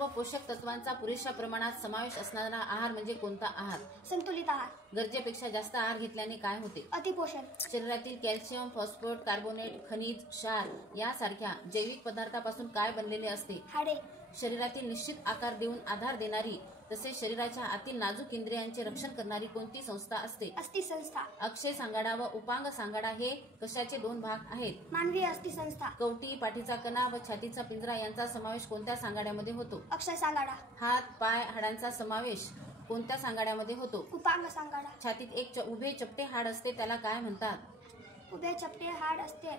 सर्व पोषक तत्वांचा पुरेशा प्रमाणात समावेश असणारा आहार म्हणजे कोणता आहार? संतुलित आहार. गरजेपेक्षा जास्त आहार घेतल्याने काय होते? अतिपोषण. शरीरातील कॅल्शियम, फॉस्फरस, कार्बोनेट, खनिज, क्षार यासारख्या जैविक पदार्थापासून काय बनलेले असते? हाडे. शरीरातील निश्चित आकार देऊन आधार देणारी तसेच शरीराच्या आतील नाजूक इंद्रियांचे रक्षण करणारी कोणती संस्था असते? अस्थि संस्था. अक्षय सांगाडा व उपांग सांगाडा हे कशाचे दोन भाग आहेत? मानवी अस्थि संस्था. कवटी, पाठीचा कणा व छातीचा पिंजरा यांचा समावेश कोणत्या सांगाड्यामध्ये होतो? अक्षय सांगाडा. हात, पाय, हाडांचा समावेश कोणत्या सांगाड्यामध्ये होतो? उपांग सांगाडा. छातीत एक उभे चपटे हाड असते त्याला काय म्हणतात? उभे चपटे हाड असते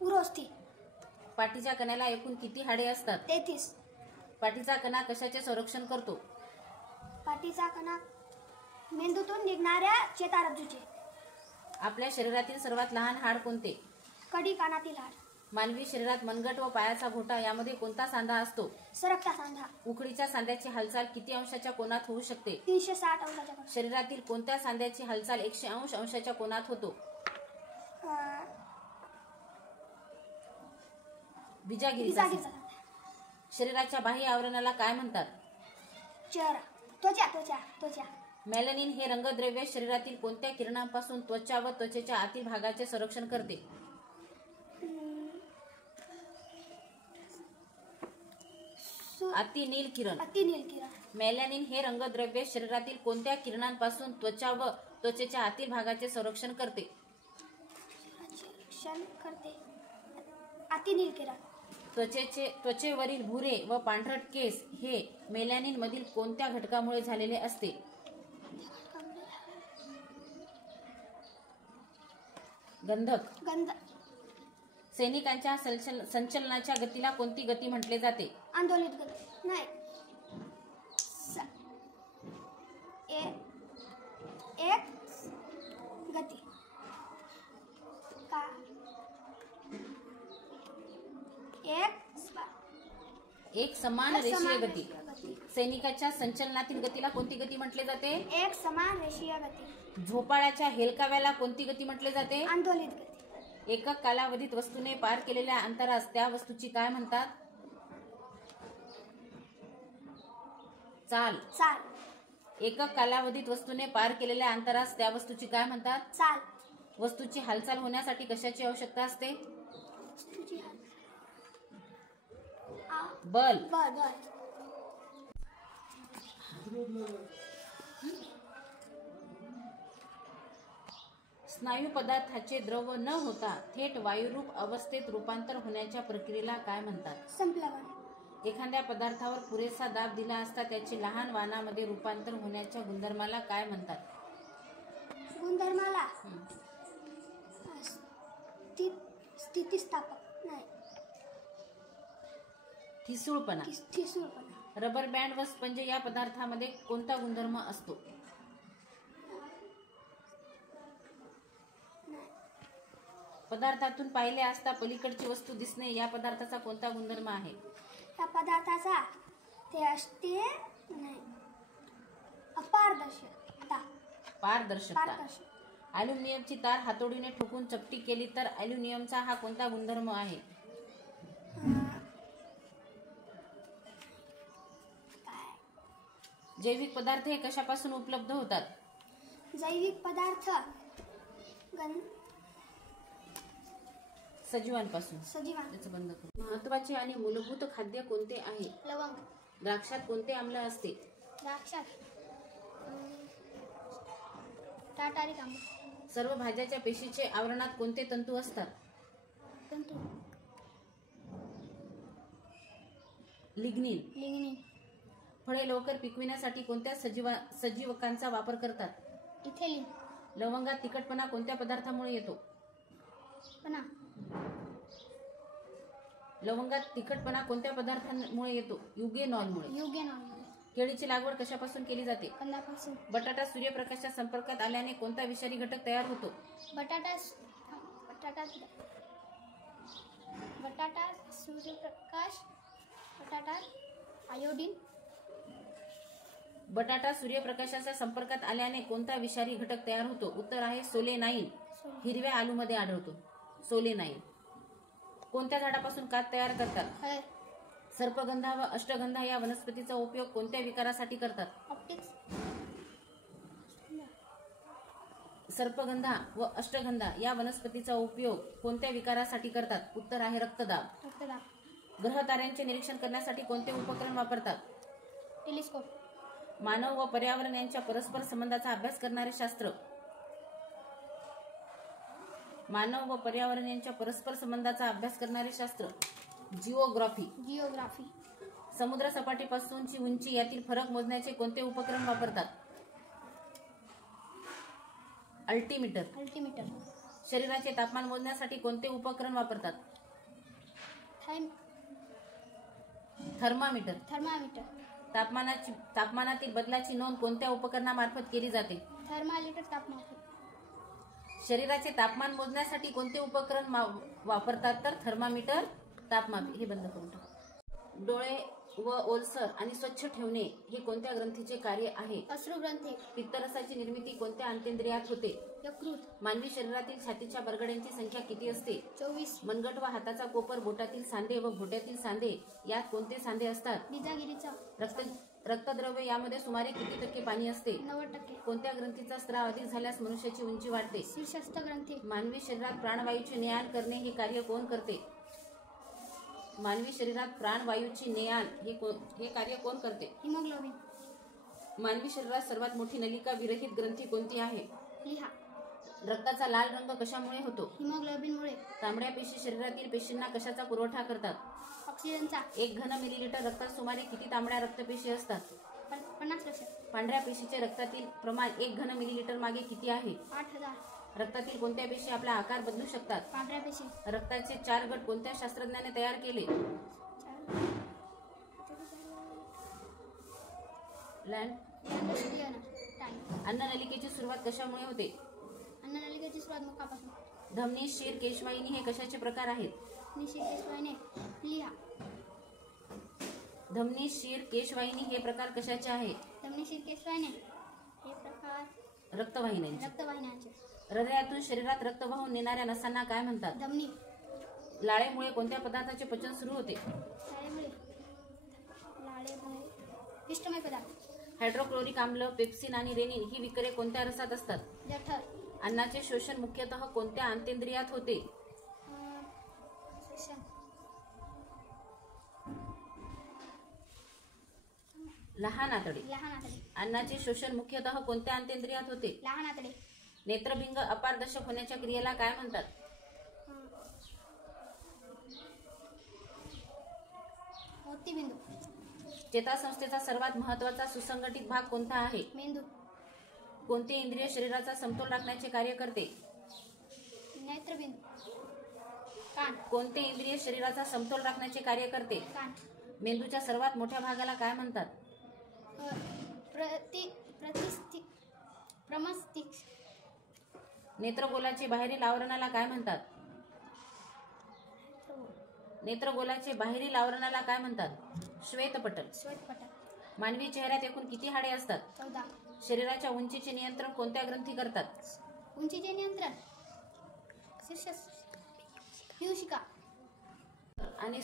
उरोस्थी. पाठीच्या कण्याला एकूण किती हाडे असतात? 33. पाठीचा कणा कशाचे संरक्षण करतो? पाठीचा कणा मेंदूतून निघणाऱ्या चेतारज्जूचे. आपल्या शरीरातील सर्वात लहान हाड कोणते? कडी कानातील हाड. मानवी शरीरात मनगट व पायाचा घोटा यामध्ये कोणता सांधा असतो? सरकता सांधा. उकडीच्या सांध्याची हालचाल किती अंशाच्या कोनात होऊ शकते? 360 अंशाच्या कोनात. शरीरातील कोणत्या सांध्याची हालचाल 180 अंशाच्या कोनात होतो? बिजागिरीचा. शरीराच्या बाह्य आवरणाला काय म्हणतात? चेहरा. त्वचा. मेलॅनिन हे रंगद्रव्य शरीरातील कोणत्या किरणांपासून त्वचा व त्वचेच्या आतील भागाचे संरक्षण करते? अतिनील किरण. मेलॅनिन हे रंगद्रव्य शरीरातील कोणत्या किरणांपासून त्वचा व त्वचेच्या आतील भागाचे संरक्षण करते? अतिनील किरण. त्वचेवरील भुरे व पांढरट केस हे मेलॅनिन मधील कोणत्या घटकामुळे झालेले असते? गंधक. सैनिकांच्या संचलनाच्या गतीला कोणती गती म्हटले जाते? आंदोलित गती. नाही. एक गती. एक समान रेषीय गती. सैनिकाच्या संचलनातील गतीला कोणती गती म्हटले जाते? एक समान रेषीय गती. झोपाळ्याच्या हेलकाव्याला कोणती गती म्हटले जाते? आंदोलित गती. एकक कालावधीत वस्तूने पार केलेल्या अंतरास त्या वस्तूची काय म्हणतात? चाल. एकक कालावधीत वस्तूने पार केलेल्या अंतरास त्या वस्तूची काय म्हणतात? चाल. वस्तूची हालचाल होण्यासाठी कशाची आवश्यकता असते? बल. स्नायू पदार्थाचे द्रव न होता थेट वायुरूप अवस्थेत रूपांतर होण्याच्या प्रक्रियेला काय म्हणतात? संप्लवन. एखाद्या पदार्थावर पुरेसा दाब दिला असता त्याचे लहान वाणामध्ये रूपांतर होण्याच्या गुणधर्माला काय म्हणतात? गुणधर्माला स्थितिस्थापक. नाही. ठिसूळपणा. रबर बँड व स्पंज या पदार्थामध्ये कोणता गुणधर्म असतो? पदार्थातून पाहिले असता पलीकडची वस्तू दिसणे या पदार्थाचा कोणता गुणधर्म आहे? त्या पदार्थाचा ते असते नाही. पारदर्शकता. अॅल्युमिनियमची तार हातोडीने ठोकून चपटी केली तर अॅल्युमिनियमचा हा कोणता गुणधर्म आहे? जैविक पदार्थ हे कशापासून उपलब्ध होतात? जैविक पदार्थ सजीवांपासून. बंद करू. महत्वाचे आणि मूलभूत खाद्य कोणते आहे? लवंग. द्राक्षात कोणते आम्ल असते? द्राक्षात टाटारिक आम्ल. सर्व भाज्याच्या पेशीचे आवरणात कोणते तंतू असतात? लिग्निन. फळे लवकर पिकविण्यासाठी कोणत्या सजीवकांचा वापर करतात? इथेलिन. लवंगात तिखटपणा कोणत्या पदार्थामुळे येतो? लवंगात तिखटपणा कोणत्या पदार्थामुळे येतो? युगेनॉलमुळे. केळीची लागवड कशापासून केली जाते? कंदापासून. बटाटा सूर्यप्रकाशाच्या संपर्कात आल्याने कोणता विषारी घटक तयार होतो? बटाटा सूर्यप्रकाश. आयोडीन. बटाटा सूर्यप्रकाशाच्या संपर्कात आल्याने कोणता विषारी घटक तयार होतो? उत्तर आहे सोलेनाइन. हिरव्या आलूमध्ये आढळतो सोलेनाइन. कोणत्या झाडापासून कात तयार करतात? हळद. सर्पगंधा व अष्टगंधा या वनस्पतीचा उपयोग कोणत्या विकारासाठी करतात? ऑप्टिक्स. सर्पगंधा व अष्टगंधा या वनस्पतीचा उपयोग कोणत्या विकारासाठी करतात? उत्तर आहे रक्तदाब. रक्तदाब. ग्रह ताऱ्यांचे निरीक्षण करण्यासाठी कोणते उपकरण वापरतात? टेलिस्कोप. मानव व पर्यावरण यांच्या परस्पर संबंधाचा अभ्यास करणारे शास्त्र. मानव व पर्यावरण यांच्या परस्पर संबंधाचा अभ्यास करणारे शास्त्र. जिओग्राफी. जिओग्राफी. समुद्र सपाटीपासूनची उंची यातील फरक मोजण्याचे कोणते उपकरण वापरतात? अल्टीमीटर. अल्टीमीटर. शरीराचे तापमान मोजण्यासाठी कोणते उपकरण वापरतात? थर्मामीटर. थर्मामीटर. तापमानातील बदलाची नोंद कोणत्या उपकरणामार्फत केली जाते? थर्मामीटर. तापमान. शरीराचे तापमान मोजण्यासाठी कोणते उपकरण वापरतात? तर थर्मामीटर, तापमाप. हे बंद करून टाक. डोळे व ओलसर आणि स्वच्छ ठेवणे हे कोणत्या ग्रंथीचे कार्य आहे? अश्रुग्रंथी. पित्तरसाची निर्मिती कोणत्या अंतेंद्रियात होते? यकृत. मानवी शरीरातील छातीच्या बरगड्यांची संख्या किती असते? 24. मनगट व हाताचा कोपर, बोटातील सांधे व घोट्यातील सांधे यात कोणते सांधे असतात? बिजागिरीचा. रक्तद्रव्य यामध्ये सुमारे किती टक्के पाणी असते? 90%. कोणत्या ग्रंथीचा स्त्राव अधिक झाल्यास मनुष्याची उंची वाढते? शीर्षस्थ ग्रंथी. मानवी शरीरात प्राणवायूचे नेआण करणे हे कार्य कोण करते? मानवी शरीरात प्राणवायूची नेआण हे कार्य कोण करते? हिमोग्लोबिन. मानवी शरीरात सर्वात मोठी नलिका विरहित ग्रंथी कोणती आहे? लिहा. रक्ताचा लाल रंग कशामुळे होतो? हिमोग्लोबिनमुळे. तांबड्या पेशी शरीरातील पेशींना कशाचा पुरवठा करतात? ऑक्सिजनचा. 1 घन मिलीलिटर रक्तात सुमारे किती तांबड्या रक्तपेशी असतात? 50%. पांढऱ्या पेशीचे रक्तातील प्रमाण 1 घन मिलीलिटर मागे किती आहे? 8000. रक्तातील कोणत्या पेशी आपला आकार बदलू शकतात? पांढऱ्या पेशी. रक्ताचे 4 गट कोणत्या शास्त्रज्ञाने तयार केले? अन्ननलिकेची सुरुवात कशामुळे होते? अन्ननलिकेची सुरुवात मुखापासून. धमनी, शीर, केशवाहिनी हे कशाचे प्रकार आहेत? निशिकेशवाहिनी. लिहा. धमनी, शीर, केशवाहिनी हे प्रकार कशाचे आहेत? धमनी, शीर, केशवाहिनी हे प्रकार रक्तवाहिन्यांचे. रक्तवाहिन्यांचे. हृदयातून शरीरात रक्त वाहून नेणाऱ्या नसांना काय म्हणतात? धमनी. लाळेमुळे कोणत्या पदार्थाचे पचन सुरू होते? लाळेमुळे पिष्टमय पदार्थ. हायड्रोक्लोरिक आम्ल, पेप्सिन आणि रेनिन ही विकरे कोणत्या रसात असतात? जठर. अन्नाचे शोषण मुख्यतः कोणत्या अंतेंद्रियात होते? लहान आतडे. लहान आतडे. अन्नाचे शोषण मुख्यतः कोणत्या अंतेंद्रियात होते? लहान आतडे. नेत्रभिंग अपारदर्शक होण्याच्या क्रियेला काय म्हणतात? मोतीबिंदू. चेतासंस्थेचा सर्वात महत्वाचा सुसंघटित भाग कोणता आहे? मेंदू. कोणते इंद्रिय शरीराचा समतोल राखण्याचे कार्य करते? नेत्रबिंदू. कान. कोणते इंद्रिय शरीराचा समतोल राखण्याचे कार्य करते? कान. मेंदूच्या सर्वात मोठ्या भागाला काय म्हणतात? प्रमस्तिष्क. नेत्रगोलाचे बाहेरील आवरणाला काय म्हणतात? नेत्रगोलाचे बाहेरील आवरणाला काय म्हणतात? श्वेतपटल. श्वेतपटल. मानवी चेहऱ्यात एकूण किती हाडे असतात? 14. शरीराच्या उंचीचे नियंत्रण कोणत्या ग्रंथी करतात? उंचीचे नियंत्रण पियुषिका. आणि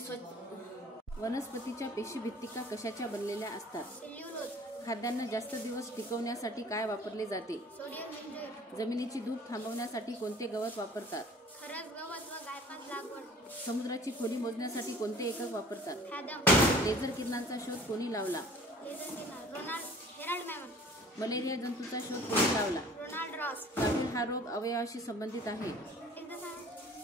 वनस्पतीच्या पेशीभित्तिका कशाच्या बनलेल्या असतात? सेल्युलोज. खाद्यान्न जास्त दिवस टिकवण्यासाठी काय वापरले जाते? सोडियम बेंझोएट. जमिनीची धूप थांबवण्यासाठी कोणते गवत वापरतात? खरस गवत व गायपात लागवड. समुद्राची खोली मोजण्यासाठी कोणते एकक वापरतात? फॅदम. लेझर किरणांचा शोध कोणी लावला? हेराल्ड मॅमन. मलेरिया जंतूचा शोध कोणी लावला? Ronald Ross. कावीळ हा रोग अवयवाशी संबंधित आहे.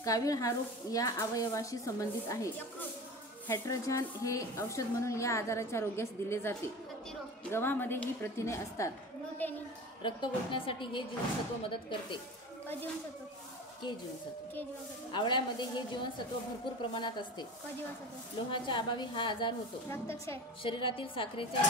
कावीळ हा रोग या अवयवाशी संबंधित आहे. यकृत. हॅट्रोझान हे औषध म्हणून या आजाराच्या रोग्यास दिले जाते. प्रतिरोग. गव्हामध्ये ही प्रथिने असतात. ग्लुटेनिन. रक्त गोठण्यासाठी हे जीवनसत्व मदत करते. क जीवनसत्व. के जीवनसत्व. के जीवनसत्व. आवळ्यामध्ये हे जीवनसत्व भरपूर प्रमाणात असते. क जीवनसत्व. लोहाच्या अभावी हा आजार होतो. रक्तक्षय. शरीरातील साखरेचे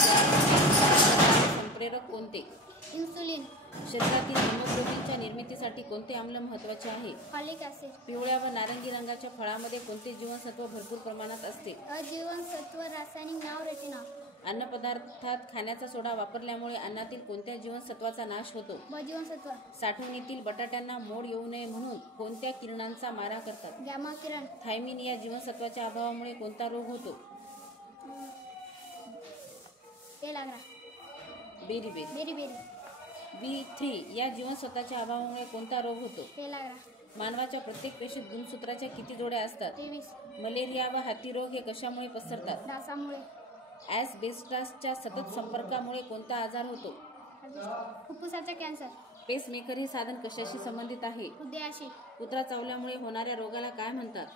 संप्रेरक कोणते? इन्सुलिन. शरीरातील हिमोग्लोबिनच्या निर्मितीसाठी कोणते आम्ल महत्वाचे आहे? Folic acid. पिवळ्या व नारंगी रंगाच्या फळामध्ये कोणते जीवनसत्व भरपूर प्रमाणात असते? अजीवनसत्व. रासायनिक नाव रेटिनॉल. अन्नपदार्थात खाण्याचा सोडा वापरल्यामुळे अन्नातील कोणत्या जीवनसत्वाचा नाश होतो? ब जीवनसत्व. साठवणीतील बटाट्यांना मोड येऊ नये म्हणून कोणत्या किरणांचा मारा करतात? गॅमा किरण. थायमिन या जीवनसत्वाच्या अभावामुळे कोणता रोग होतो? तेल Agra. Beriberi. Berry berry. B3 या जीवनसत्वाच्या अभावामुळे कोणता रोग होतो? तेल आग्रा. मानवाच्या प्रत्येक पेशीत गुणसूत्राच्या किती जोड्या असतात? 23. मलेरिया व हातीरोग हे कशामुळे पसरतात? डासामुळे. ॲस्बेस्टसच्या सतत संपर्कामुळे कोणता आजार होतो? फुफ्फुसाचा कॅन्सर. पेसमेकर हे साधन कशाशी संबंधित आहे? हृदयाशी. कुत्रा चावल्यामुळे होणाऱ्या रोगाला काय म्हणतात?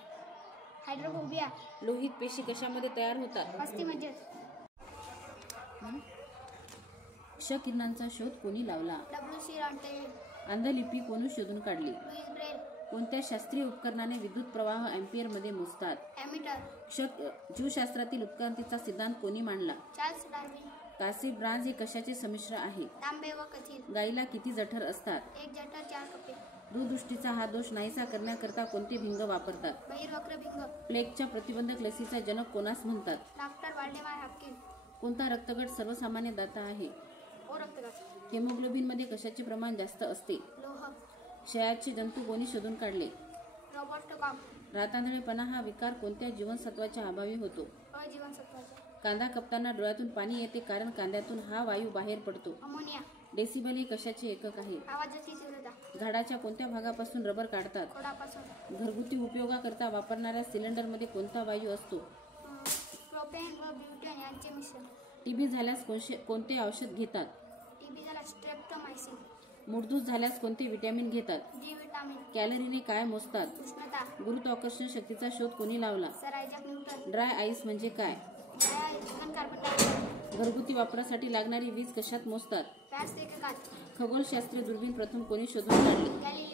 हायड्रोफोबिया. लोहित पेशी कशामध्ये तयार होतात? अस्थिमज्जा. क्ष किरणांचा शोध कोणी लावला? WC रॉन्टेन. अंधलिपी कोणी शोधून काढली? Louis Braille. कोणत्या शास्त्रीय उपकरणाने विद्युत प्रवाह अँपियर मध्ये मोजतात? ॲमीटर. जीवशास्त्रातील उत्क्रांतीचा सिद्धांत कोणी मांडला? Charles Darwin. कासिड ब्रांझ हे कशाचे संमिश्र आहे? तांबे व कथील. गाईला किती जठर असतात? 1 जठर 4 कप्पे. दूरदृष्टीचा हा दोष नाहीसा करण्याकरता कोणते भिंग वापरतात? बहिर्वक्र भिंग. प्लेगच्या प्रतिबंधक लसीचा जनक कोणास म्हणतात? डॉक्टर वाल्डेमार हापकिन. कोणता रक्तगट सर्वसामान्य दाता आहे? ओ रक्तगट. हेमोग्लोबिन मध्ये कशाचे प्रमाण जास्त असते? लोह. क्षयाचे जंतू कोणी शोधून काढले? Robert com. रातांधळेपणा हा विकार कोणत्या जीवनसत्वाच्या अभावी होतो? अजीवनसत्वाचा. कांदा कापताना डोळ्यातून पाणी येते कारण कांद्यातून हा वायू बाहेर पडतो. अमोनिया. डेसिबल हे कशाचे एकक आहे? आवाजाची तीव्रता. झाडाच्या कोणत्या भागापासून रबर काढतात? खोडापासून. घरगुती उपयोगाकरता वापरणाऱ्या सिलेंडरमध्ये कोणता वायू असतो? प्रोपेन व ब्युटेन यांचे मिश्रण. टीबी झाल्यास कोणते औषध घेतात? टीबी झाला स्ट्रेप्टोमायसिन. मूळदूस झाल्यास कोणते विटॅमिन घेतात? D vitamin. कॅलरीने काय मोजतात? उष्णता. गुरुत्वाकर्षण शक्तीचा शोध कोणी लावला? Sir Isaac Newton. Dry ice म्हणजे काय? Chicken carbon dioxide. घरगुती वापरासाठी लागणारी वीज कशात मोजतात? व्यास एककात. खगोलशास्त्रीय दुर्बीण प्रथम कोणी शोधून काढली? गॅलिलिओ.